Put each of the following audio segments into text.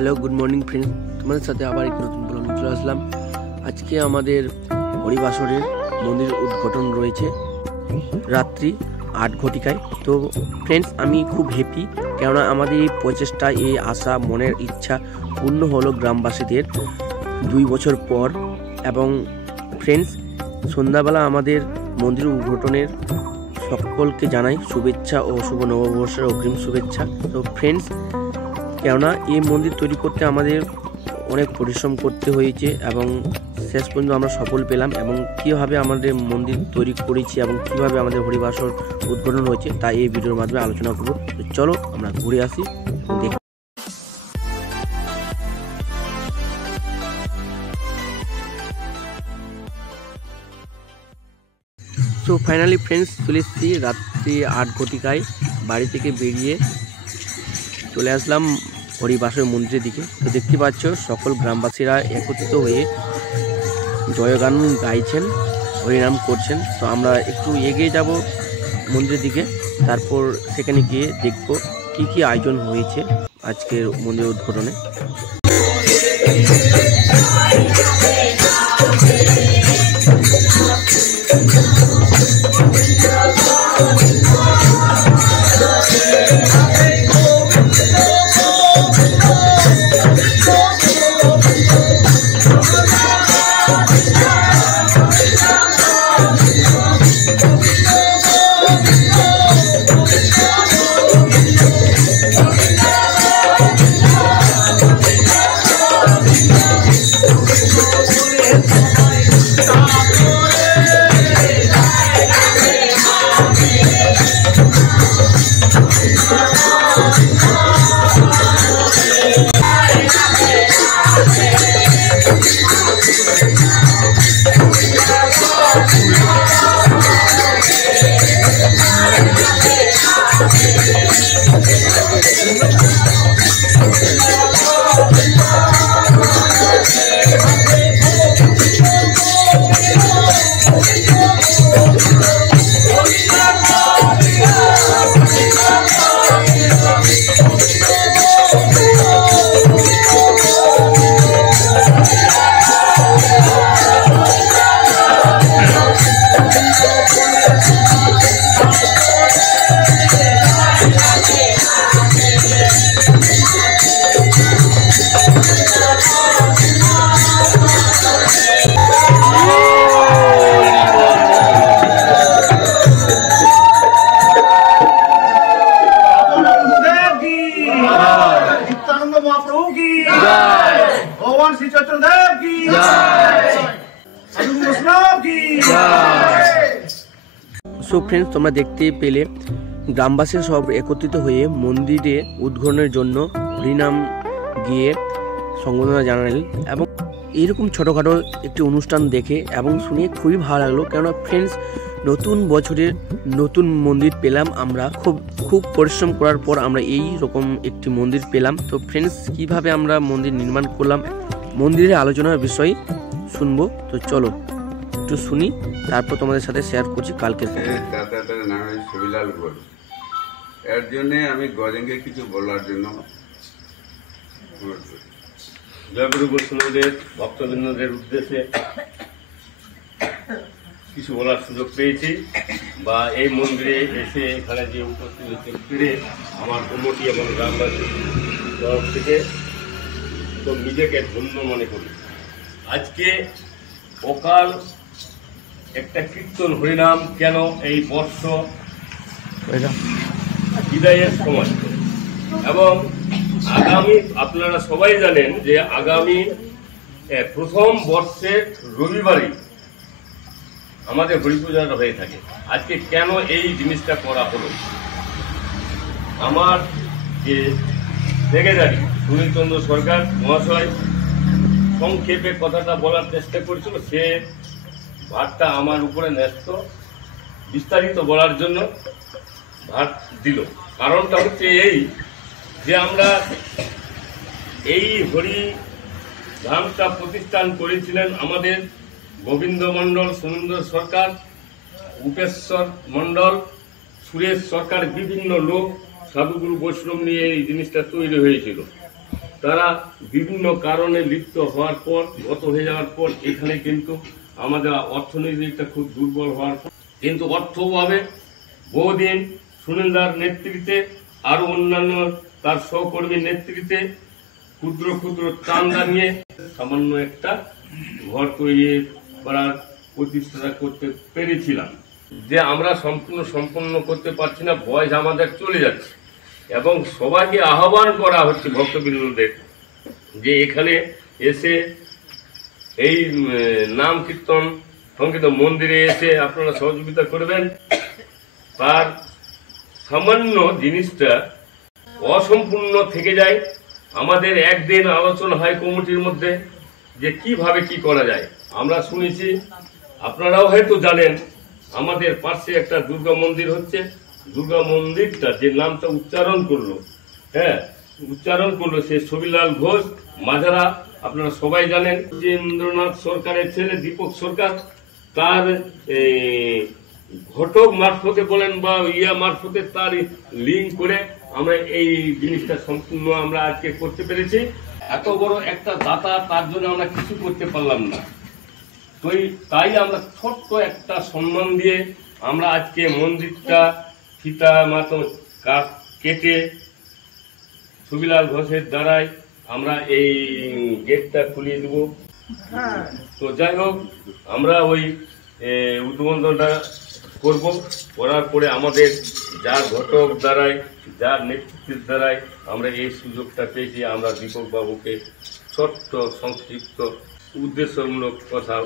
Hello, good morning friends. তোমাদের সাথে আবার এক নতুন ব্লগ নিয়ে চলে আসলাম। আজকে আমাদের হরিবাসরের মন্দির উদ্ঘাটন রয়েছে রাত্রি 8 ঘটিকায়। তো ফ্রেন্ডস, আমি খুব হ্যাপি, কেননা আমাদের এই প্রচেষ্টা, এই আশা, মনের ইচ্ছা পূর্ণ হলো গ্রামবাসীদের 2 বছর পর। এবং ফ্রেন্ডস, সন্ধ্যাবেলা আমাদের মন্দির উদ্ঘাটনের সকলকে জানাই শুভেচ্ছা ও শুভ নববর্ষের অগ্রিম শুভেচ্ছা। তো ফ্রেন্ডস, কেননা এই মন্দির তৈরি করতে আমাদের অনেক পরিশ্রম করতে হয়েছে এবং শেষ পর্যন্ত আমরা সফল পেলাম। এবং কীভাবে আমাদের মন্দির তৈরি করেছি এবং কীভাবে আমাদের হরিবাসর উদ্বোধন হয়েছে তা এই ভিডিওর মাধ্যমে আলোচনা করব। তো চলো আমরা ঘুরে আসি এবং দেখি। তো ফাইনালি ফ্রেন্ডস, চলে এসেছি রাত্রি 8 ঘটিকায়। বাড়ি থেকে বেরিয়ে চলে আসলাম হরিবাসর মন্দিরের দিকে। তো দেখতে পাচ্ছ সকল গ্রামবাসীরা একত্রিত হয়ে জয়গান গাইছেন, হরিনাম করছেন। তো আমরা একটু এগিয়ে যাব মন্দিরের দিকে, তারপর সেখানে গিয়ে দেখব কি কি আয়োজন হয়েছে আজকের মন্দির উদ্বোধনে। সো ফ্রেন্ডস, তোমরা দেখতে পেলে গ্রামবাসী সব একত্রিত হয়ে মন্দিরে উদ্বোধনের জন্য হরিনাম গিয়ে সংবর্ধনা জানালেন। এবং এইরকম ছোটোখাটো একটি অনুষ্ঠান দেখে এবং শুনে খুবই ভালো লাগলো, কেননা ফ্রেন্ডস, নতুন বছরের নতুন মন্দির পেলাম আমরা। খুব পরিশ্রম করার পর আমরা এই রকম একটি মন্দির পেলাম। তো ফ্রেন্ডস, কিভাবে আমরা মন্দির নির্মাণ করলাম, মন্দিরের আলোচনার বিষয় শুনবো। তো চলো একটু শুনি, তারপর তোমাদের সাথে শেয়ার করছি কালকে। দাদাটার নাম ছবিলাল ঘোষ। এর জন্য আমি গজেনকে কিছু বলার জন্য জয়গুরু বৈষ্ণবদের ভক্তবৃন্দদের উদ্দেশ্যে কিছু বলার সুযোগ পেয়েছি, বা এই মন্দিরে এসে এখানে যে উপস্থিত হতে পেরে আমার কমিটি এবং গ্রামবাসীর তরফ থেকে তো নিজেকে ধন্য মনে করি। আজকে অকাল একটা কীর্তন হরিনাম কেন এই বর্ষ বিদায়ের সময়, এবং আগামী, আপনারা সবাই জানেন যে আগামী প্রথম বর্ষের রবিবারই আমাদের হরিপূজাটা হয়ে থাকে। আজকে কেন এই জিনিসটা করা হলো, আমার যে সেক্রেটারি সুনীলচন্দ্র সরকার মহাশয় সংক্ষেপে কথাটা বলার চেষ্টা করেছিল, সে ভারটা আমার উপরে ন্যস্ত বিস্তারিত বলার জন্য ভার দিল। কারণটা হচ্ছে এই যে আমরা এই হরি ধামটা প্রতিষ্ঠান করেছিলেন আমাদের গোবিন্দ মণ্ডল, সুমন্দর সরকার, উপেশ্বর মণ্ডল, সুরেশ সরকার, বিভিন্ন লোক সাধুগুরু বৈষ্ণব নিয়ে এই জিনিসটা তৈরি হয়েছিল। তারা বিভিন্ন কারণে লিপ্ত হওয়ার পর, গত হয়ে যাওয়ার পর এখানে কিন্তু আমাদের অর্থনীতিটা খুব দুর্বল হওয়ার পর কিন্তু অর্থ অভাবে বহুদিন সুনীলদার নেতৃত্বে আরো অন্যান্য তার সহকর্মীর নেতৃত্বে ক্ষুদ্র ক্ষুদ্র চান্দা নিয়ে সামান্য একটা ঘর তৈরি করার প্রতিষ্ঠা করতে পেরেছিলাম। যে আমরা সম্পূর্ণ করতে পারছি না, বয়স আমাদের চলে যাচ্ছে এবং সবাইকে আহ্বান করা হচ্ছে ভক্তবৃন্দদের যে এখানে এসে এই নাম কীর্তন সংগীত মন্দিরে এসে আপনারা সহযোগিতা করবেন। তার সামান্য জিনিসটা অসম্পূর্ণ থেকে যায়। আমাদের একদিন আলোচনা হয় কমিটির মধ্যে যে কিভাবে কি করা যায়। আমরা শুনেছি, আপনারাও হয়তো জানেন, আমাদের পাশে একটা দুর্গা মন্দির হচ্ছে। দুর্গা মন্দিরটা যে নামটা উচ্চারণ করলো সে ছবিলাল ঘোষ মাঝারা, আপনারা সবাই জানেন। রবীন্দ্রনাথ সরকারের ছেলে দীপক সরকার, তার ঘটক মারফতে বলেন বা মারফতে তার লিঙ্ক করে আমরা এই জিনিসটা সম্পূর্ণ আমরা আজকে করতে পেরেছি। এত বড় একটা দাতা, তার জন্য আমরা কিছু করতে পারলাম না। তো তাই আমরা ছোট্ট একটা সম্মান দিয়ে আমরা আজকে মন্দিরটা ফিতা মাতো কেটে ছবিলাল ঘোষের দ্বারাই আমরা এই গেটটা খুলিয়ে দেব। তো যাই হোক, আমরা ওই উদ্বোধনটা করব। করার পরে আমাদের যার ঘটক দ্বারাই, যার নেতৃত্বের দ্বারাই আমরা এই সুযোগটা পেয়েছি, আমরা দীপক বাবুকে ছোট্ট সংক্ষিপ্ত উদ্দেশ্যমূলক কথা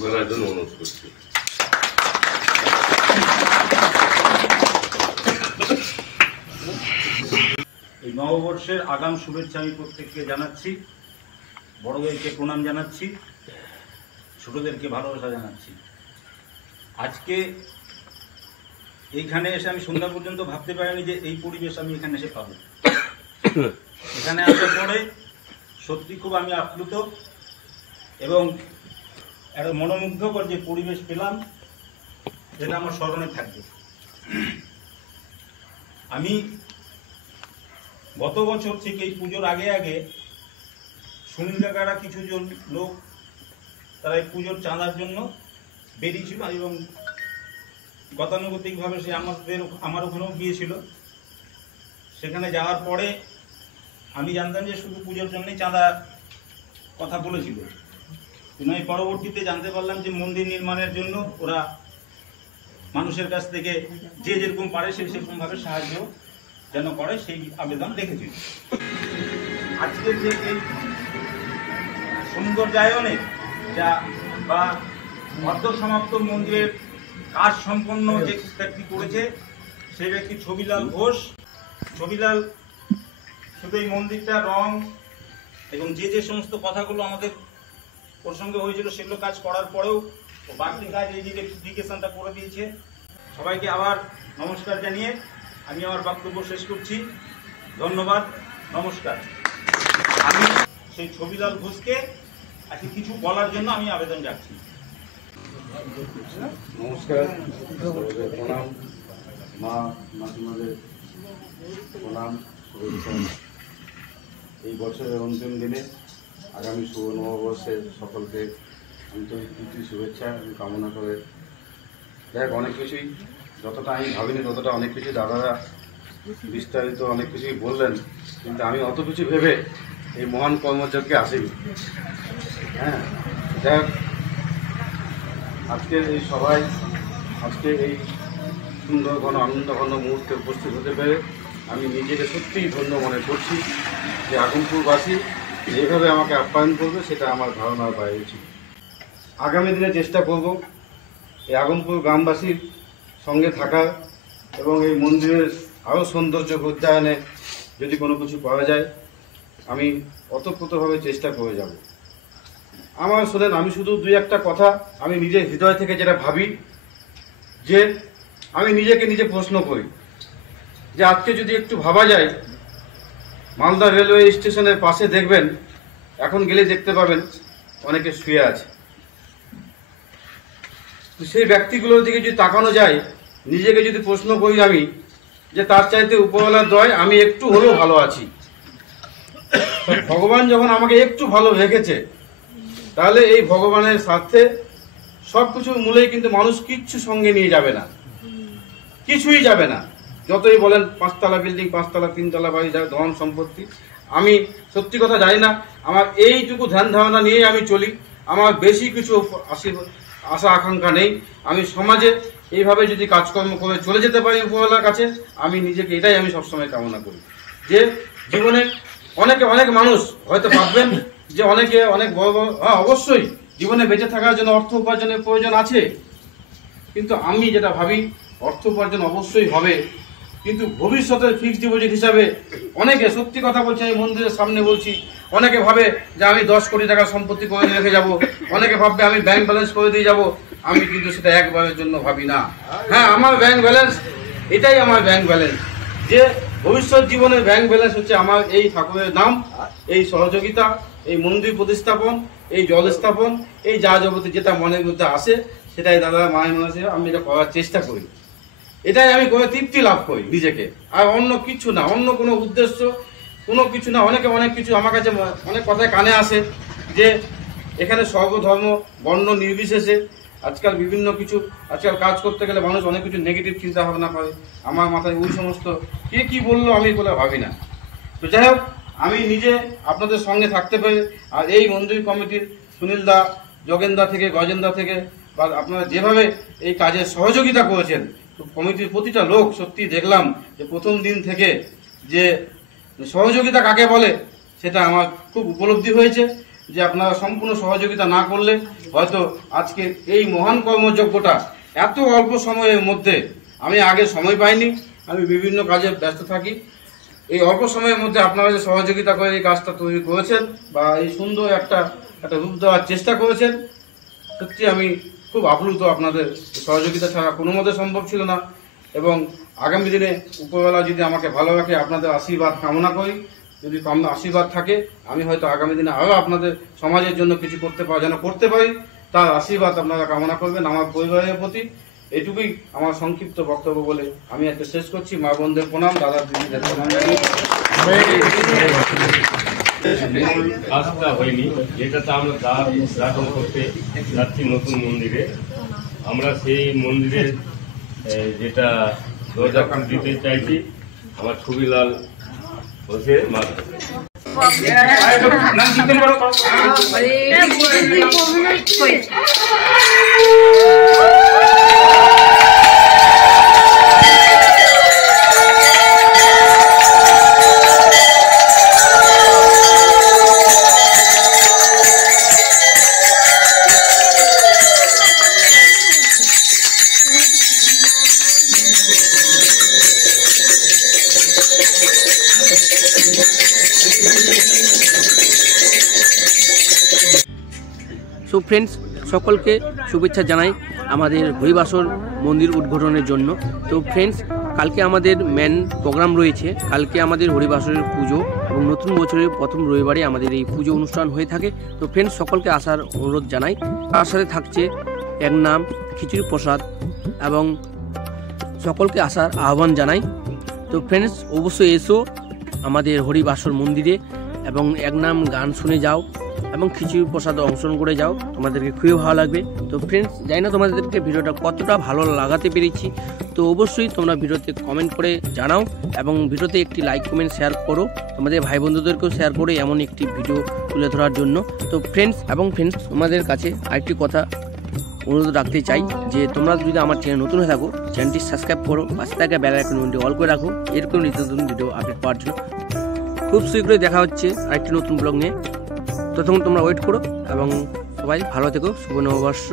বলার জন্য অনুরোধ করছি। এই নববর্ষের আগাম শুভেচ্ছা আমি প্রত্যেককে জানাচ্ছি। বড়দেরকে প্রণাম জানাচ্ছি, ছোটদেরকে ভালোবাসা জানাচ্ছি। আজকে এইখানে এসে আমি সন্ধ্যা পর্যন্ত ভাবতে পারিনি যে এই পরিবেশ আমি এখানে এসে পাবো। এখানে আসার পরে সত্যি খুব আমি আপ্লুত এবং একটা মনোমুগ্ধকর যে পরিবেশ পেলাম, যেটা আমার স্মরণে থাকবে। আমি গত বছর থেকে এই পুজোর আগে আগে সুনীল কাকারা কিছুজন লোক তারা এই পুজোর চাঁদার জন্য বেরিয়েছিল এবং গতানুগতিকভাবে সে আমার ওখানেও গিয়েছিল। সেখানে যাওয়ার পরে আমি জানতাম যে শুধু পুজোর জন্যই চাঁদা কথা বলেছিল, কিন্তু আমি পরবর্তীতে জানতে পারলাম যে মন্দির নির্মাণের জন্য ওরা মানুষের কাছ থেকে যে যেরকম পারে সে সেরকমভাবে সাহায্য যেন করে সেই আবেদন রেখেছিল। আজকের যে এই সৌন্দর্যায়নে যা বা অর্ধ সমাপ্ত মন্দিরের কাজ সম্পন্ন যে ব্যক্তি করেছে সেই ব্যক্তি ছবিলাল ঘোষ। ছবিলাল শুধু এই মন্দিরটা রং এবং যে সমস্ত কথাগুলো আমাদের ওর সঙ্গে হয়েছিল সেগুলো কাজ করার পরেও বাকি কাজ এই ইলেকট্রিফিকেশনটা করে দিয়েছে। সবাইকে আবার নমস্কার জানিয়ে আমি আমার বক্তব্য শেষ করছি। ধন্যবাদ, নমস্কার। আমি সেই ছবিলাল ঘোষকে আজকে কিছু বলার জন্য আমি আবেদন রাখছি। নমস্কার, প্রণাম, মা মাসিমাদের প্রণাম, শুভেচ্ছা। এই বছরের অন্তিম দিনে আগামী শুভ নববর্ষের সকলকে আন্তরিক শুভেচ্ছা কামনা করে। দেখ, অনেক কিছুই যতটা আমি ভাবিনি ততটা অনেক কিছু দাদারা বিস্তারিত অনেক কিছুই বললেন, কিন্তু আমি অত কিছু ভেবে এই মহান কর্মযজ্ঞে আসিনি। হ্যাঁ, দেখ, আজকের এই সবাই আজকে এই সুন্দর ঘন আনন্দ ঘন মুহূর্তে উপস্থিত হতে পেরে আমি নিজেকে সত্যিই ধন্য মনে করছি যে আগমপুরবাসী যেভাবে আমাকে আপ্যায়ন করবে সেটা আমার ধারণার বাইরে ছিল। আগামী দিনে চেষ্টা করব এই আগমপুর গ্রামবাসীর সঙ্গে থাকার এবং এই মন্দিরের আরও সৌন্দর্য উদ্যায়নে যদি কোনো কিছু করা যায় আমি অতপ্রতভাবে চেষ্টা করে যাব। আমার শোনেন, আমি শুধু দুই একটা কথা আমি নিজের হৃদয় থেকে যেটা ভাবি, যে আমি নিজেকে নিজে প্রশ্ন করি যে আজকে যদি একটু ভাবা যায়, মালদা রেলওয়ে স্টেশনের পাশে দেখবেন, এখন গেলে দেখতে পাবেন অনেকে শুয়ে আছে। তো সেই ব্যক্তিগুলোর দিকে যদি তাকানো যায়, নিজেকে যদি প্রশ্ন করি আমি যে তার চাইতে উপরওয়ালার দয় আমি একটু হলেও ভালো আছি। তো ভগবান যখন আমাকে একটু ভালো রেখেছে, তাহলে এই ভগবানের স্বার্থে সবকিছুর মূলেই কিন্তু মানুষ কিচ্ছু সঙ্গে নিয়ে যাবে না, কিছুই যাবে না। যতই বলেন 5 তলা বিল্ডিং, 5 তলা 3 তলা বাড়ি, ধন সম্পত্তি, আমি সত্যি কথা জানি না। আমার এইটুকু ধ্যান ধারণা নিয়ে আমি চলি। আমার বেশি কিছু আশা আকাঙ্ক্ষা নেই। আমি সমাজে এইভাবে যদি কাজকর্ম করে চলে যেতে পারি উপরওয়ালার কাছে, আমি নিজেকে এটাই আমি সবসময় কামনা করি। যে জীবনে অনেক মানুষ হয়তো ভাববেন যে অনেক বড় বড়, হ্যাঁ অবশ্যই জীবনে বেঁচে থাকার জন্য অর্থ উপার্জনের প্রয়োজন আছে, কিন্তু আমি যেটা ভাবি অর্থ উপার্জন অবশ্যই হবে, কিন্তু ভবিষ্যতের ফিক্সড ডিপোজিট হিসাবে অনেকে, সত্যি কথা বলছি, আমি মন্দিরের সামনে বলছি, অনেকে ভাবে যে আমি 10 কোটি টাকার সম্পত্তি করে রেখে যাব, অনেকে ভাববে আমি ব্যাংক ব্যালেন্স করে দিয়ে যাব। আমি কিন্তু সেটা একবারের জন্য ভাবি না। হ্যাঁ, আমার ব্যাংক ব্যালেন্স, এটাই আমার ব্যাংক ব্যালেন্স, যে ভবিষ্যৎ জীবনের ব্যাংক ব্যালেন্স হচ্ছে আমার এই ঠাকুরের নাম, এই সহযোগিতা, এই মন্দির প্রতিস্থাপন, এই জল স্থাপন, এই যা যাবতীয় যেটা মনের মধ্যে আসে, সেটাই দাদা মায়ের মানুষে আমি এটা করার চেষ্টা করি। এটাই আমি করে তৃপ্তি লাভ করি নিজেকে, আর অন্য কিছু না, অন্য কোনো উদ্দেশ্য কোনো কিছু না। অনেক কিছু আমার কাছে অনেক কথায় কানে আসে যে এখানে সর্বধর্ম বর্ণ নির্বিশেষে আজকাল বিভিন্ন কিছু, আজকাল কাজ করতে গেলে মানুষ অনেক কিছু নেগেটিভ চিন্তা ভাবনা করে। আমার মাথায় ওই সমস্ত কে কি বললো আমি বলে ভাবি না। তো যাই হোক, আমি নিজে আপনাদের সঙ্গে থাকতে পেরে, আর এই মন্দির কমিটির সুনীল দা, যোগেন্দা থেকে, গজেন্দা থেকে, বা আপনারা যেভাবে এই কাজে সহযোগিতা করেছেন, তো কমিটির প্রতিটা লোক সত্যি দেখলাম যে প্রথম দিন থেকে যে সহযোগিতা কাকে বলে সেটা আমার খুব উপলব্ধি হয়েছে। যে আপনারা সম্পূর্ণ সহযোগিতা না করলে হয়তো আজকে এই মহান কর্মযজ্ঞটা এত অল্প সময়ের মধ্যে, আমি আগে সময় পাইনি, আমি বিভিন্ন কাজে ব্যস্ত থাকি, এই অল্প সময়ের মধ্যে আপনারা যে সহযোগিতা করে এই কাজটা তৈরি করেছেন বা এই সুন্দর একটা রূপ দেওয়ার চেষ্টা করেছেন, সত্যি আমি খুব আপ্লুত। আপনাদের সহযোগিতা ছাড়া কোনো মতে সম্ভব ছিল না। এবং আগামী দিনে উপরওয়ালা যদি আমাকে ভালো রাখে, আপনাদের আশীর্বাদ কামনা করি। যদি আশীর্বাদ থাকে, আমি হয়তো আগামী দিনে আরও আপনাদের সমাজের জন্য কিছু করতে পারি, তার আশীর্বাদ আপনারা কামনা করবেন আমার পরিবারের প্রতি। এটুকুই আমার সংক্ষিপ্ত বক্তব্য বলে আমি একটা শেষ করছি। মা বোনদের প্রণাম, দাদা দিদিদের প্রণাম জানিয়ে মূল কাজটা হয়নি, যেটাতে আমরা দ্বার উদ্ঘাটন করতে যাচ্ছি নতুন মন্দিরে। আমরা সেই মন্দিরের যেটা দরজা দিতে চাইছি, আমার ছবিলাল বসে সো ফ্রেন্ডস, সকলকে শুভেচ্ছা জানাই আমাদের হরিবাসর মন্দির উদ্বোধনের জন্য। তো ফ্রেন্ডস, কালকে আমাদের মেন প্রোগ্রাম রয়েছে। কালকে আমাদের হরিবাসরের পুজো এবং নতুন বছরের প্রথম রবিবারে আমাদের এই পুজো অনুষ্ঠান হয়ে থাকে। তো ফ্রেন্ডস, সকলকে আসার অনুরোধ জানাই। তার সাথে থাকছে এক নাম, খিচুড়ি প্রসাদ, এবং সকলকে আসার আহ্বান জানাই। তো ফ্রেন্ডস, অবশ্যই এসো আমাদের হরিবাসর মন্দিরে এবং এক নাম গান শুনে যাও এবং খিচুড়ি প্রসাদে অংশগ্রহণ করে যাও, তোমাদেরকে খুবই ভালো লাগবে। তো ফ্রেন্ডস, জানি না তোমাদেরকে ভিডিওটা কতটা ভালো লাগাতে পেরেছি, তো অবশ্যই তোমরা ভিডিওতে কমেন্ট করে জানাও এবং ভিডিওতে একটি লাইক কমেন্ট শেয়ার করো, তোমাদের ভাই বন্ধুদেরকেও শেয়ার করে এমন একটি ভিডিও তুলে ধরার জন্য। তো ফ্রেন্ডস তোমাদের কাছে আরেকটি কথা অনুরোধ রাখতে চাই যে তোমরা যদি আমার চ্যানেল নতুন হয়ে থাকো, চ্যানেলটি সাবস্ক্রাইব করো, পাশে থাকা বেল আইকনটি অল করে রাখো এরকম নিত্য নতুন ভিডিও আপডেট পাওয়ার জন্য। খুব শীঘ্রই দেখা হচ্ছে আরেকটি নতুন ব্লগ নিয়ে। ততক্ষণ তোমরা ওয়েট করো এবং সবাই ভালো থেকো। শুভ নববর্ষ।